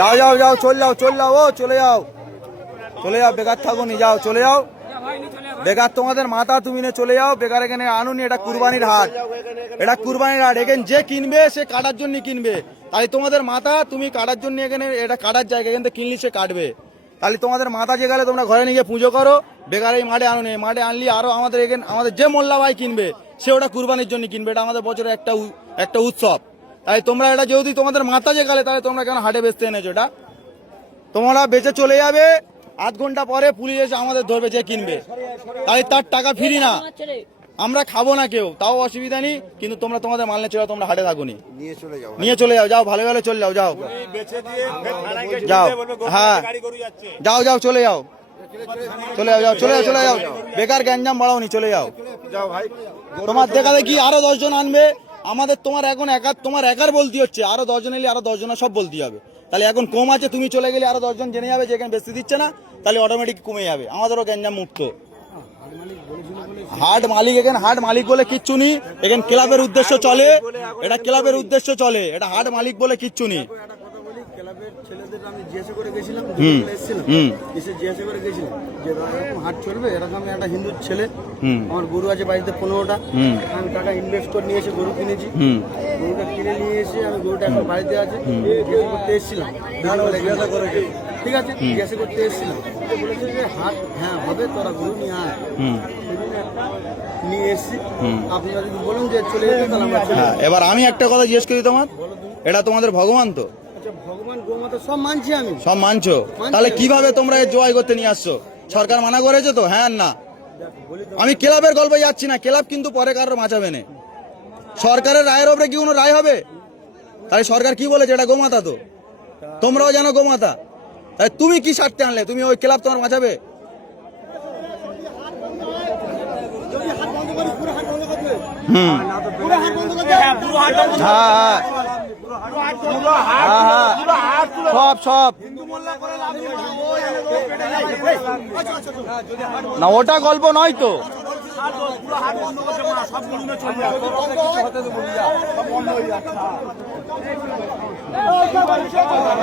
যাও যাও যাও, চলে যাও চলে যাও, ও চলে যাও চলে যাও, বেকার থাকো নি, যাও চলে যাও। বেকার তোমাদের মাথা, তুমি নিয়ে চলে যাও, বেকার এখানে আনুনি। এটা কুরবানির হাট, এটা কুরবানির হাট। এখানে যে কিনবে সে কাটার জন্য কিনবে, তাই তোমাদের মাথা তুমি কাটার জন্য এখানে, এটা কাটার জায়গা, এখান থেকে কিনলি সে কাটবে। তাহলে তোমাদের মাথা যে গেলে তোমরা ঘরে নিয়ে গিয়ে পুজো করো, বেকার এই মাঠে আনুনি। মাঠে আনলি আরো আমাদের এখানে আমাদের যে মোল্লা ভাই কিনবে সে ওটা কুরবানির জন্য কিনবে, এটা আমাদের বছরের একটা উৎসব। তাই তোমরা এটা যদি তোমাদের মাথা যে গেলে, তাহলে তোমরা কেন হাটে বেচতে এনেছো? এটা তোমরা বেচে চলে যাবে, আধ ঘন্টা পরে পুলিশ এসে আমাদের ধরবে যে কিনবে, তাই তার টাকা ফিরি না, আমরা খাবো না কেউ, তাও অসুবিধা নেই। কিন্তু তোমরা তোমাদের মাল নিয়ে চলে যাও, তোমরা হাটে থাকুনি, নিয়ে চলে যাও, যাও ভালো ভালো চলে যাও, যাও যাও, হ্যাঁ যাও যাও চলে যাও, চলে যাও, যাও চলে যাও, চলে যাও, বেকার গ্যাঞ্জাম বাড়াওনি, চলে যাও। তোমার দেখা দেখি আরো 10 জন আনবে আমাদের, তোমার একার বলতে হচ্ছে, আরো 10 জন এলে আরো 10 জনের সব বলতে হবে। তাহলে এখন কম আছে, তুমি চলে গেলে আরো 10 জন জেনে যাবে যে এখানে বেশি দিচ্ছে না, তাহলে অটোমেটিক কমে যাবে, আমাদেরও গ্যাঞ্জাম মুক্ত। হাট মালিক, এখানে হাট মালিক বলে কিচ্ছু নেই, এখানে ক্লাবের উদ্দেশ্য চলে, এটা ক্লাবের উদ্দেশ্য চলে, এটা হাট মালিক বলে কিচ্ছু নেই। ছেলেদের আমি জিজ্ঞাসা করে গেছিলাম, এসে জিজ্ঞাসা করে গেছিলাম যে এরকম হাট চলবে, এরকম একটা হিন্দু ছেলে, আমার গরু আছে বাড়িতে 15টা, আমি টাকা ইনভেস্ট করে নিয়ে এসে গরু কিনেছি, গরুটা কিনে নিয়ে এসে আমি গরুটা এখন বাড়িতে আছে, জিজ্ঞাসা করতে এসেছিলাম, জিজ্ঞাসা করে ঠিক আছে, জিজ্ঞাসা করতে এসেছিলাম, বলেছে যে হাট হ্যাঁ হবে, তোরা গরু নিয়ে আয়, নিয়ে এসেছি। আপনারা যদি বলুন যে চলে যেতে, তাহলে আমরা চলে যাবো। এবার আমি একটা কথা জিজ্ঞেস করি, তোমার এটা তোমাদের ভগবান তো? ভগবান গোমাতা সব মানছি আমি, সব মানছো, তাহলে কিভাবে তোমরা এই জয় করতে নিয়ে আসছো? সরকার মানা করেছে তো? হ্যাঁ না, আমি ক্লাবের গল্পে যাচ্ছি না, ক্লাব কিন্তু পরে কারোর বাঁচাবে না, সরকারের রায়ের ওপরে কি কোনো রায় হবে? তাই সরকার কি বলেছে? এটা গোমাতা তো, তোমরাও জানো গোমাতা, তাই তুমি কি স্বার্থে আনলে? তুমি ওই ক্লাব তোমার বাঁচাবে? সব সব না, ওটা গল্প নয় তো,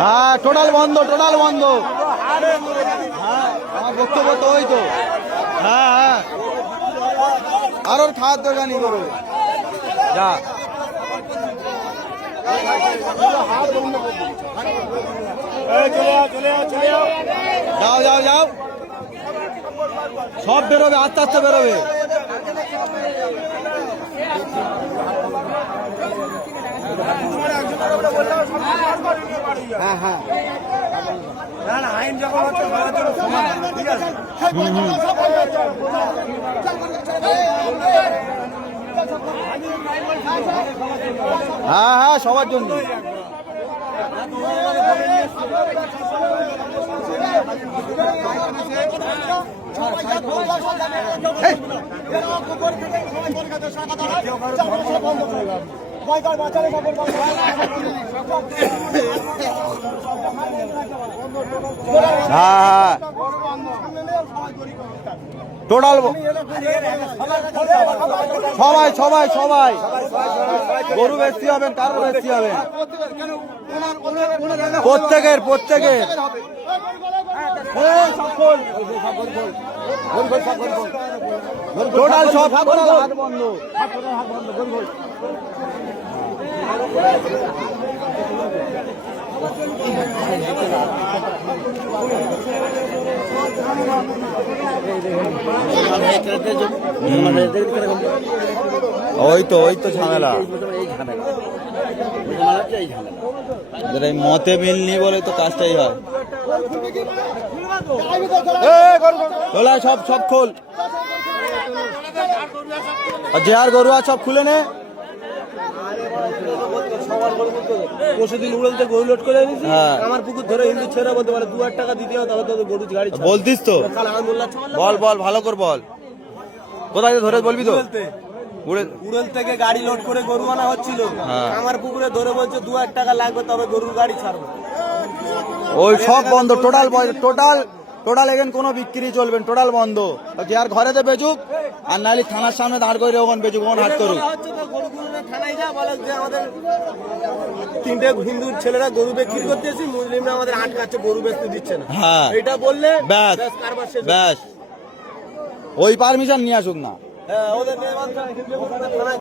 হ্যাঁ টোটাল বন্ধ, টোটাল বন্ধ, হ্যাঁ আমার বক্তব্য তো ওই তো, হ্যাঁ হ্যাঁ আর ওর খাওয়ার দোকানই করো, যা যাও যাও যাও, সব বেরোবে, আস্তে আস্তে বেরোবে। হ্যাঁ হ্যাঁ আইন যখন হচ্ছে সমান, ঠিক আছে। হ্যাঁ হ্যাঁ সবার জন্য, হ্যাঁ টোটাল সবাই সবাই সবাই গরু বেশি হবেন, কারো বেশি হবেন, প্রত্যেকের প্রত্যেকের টোটাল সব হাট বন্ধ। ওই তো ঝামেলা, এই মতে মিলনি বলে তো কাজটাই হয়। সব সব খোল, যে আর গরু আর সব খুলে নে। পরশুদিন উড়লতে গরু লোড করে এনেছি, আমার পুকুর ধরে হিন্দু ছেড়ে বলতে পারে 2000 টাকা দিতে হবে, তাহলে তো গরু গাড়ি বলতিস তো, বল বল ভালো করে বল, কোথায় ধরে বলবি তো? উড়েল থেকে গাড়ি লোড করে গরু আনা হচ্ছিল, আমার পুকুরে ধরে বলছে 2000 টাকা লাগবে, তবে গরুর গাড়ি ছাড়বো। ওই সব বন্ধ, টোটাল টোটাল এখানে কোনো বিক্রি চলবে না, টোটাল বন্ধ। কি আর ঘরেতে বেচুক, আর নাহলে থানার সামনে দাঁড় করে ওখানে বেচুক, ওখানে হাট করুক। থানায় যা বলে যে আমাদের তিনটে হিন্দু ছেলেরা গরু বিক্রি করতেছি, মুসলিমরা আমাদের আটকাচ্ছে, গরু বেচতে দিচ্ছে না। হ্যাঁ এটা বললে ব্যাস কারবার শেষ। ব্যাস, ওই পারমিশন নিয়ে আসুক না। হ্যাঁ, ওদের নিয়ে থানায়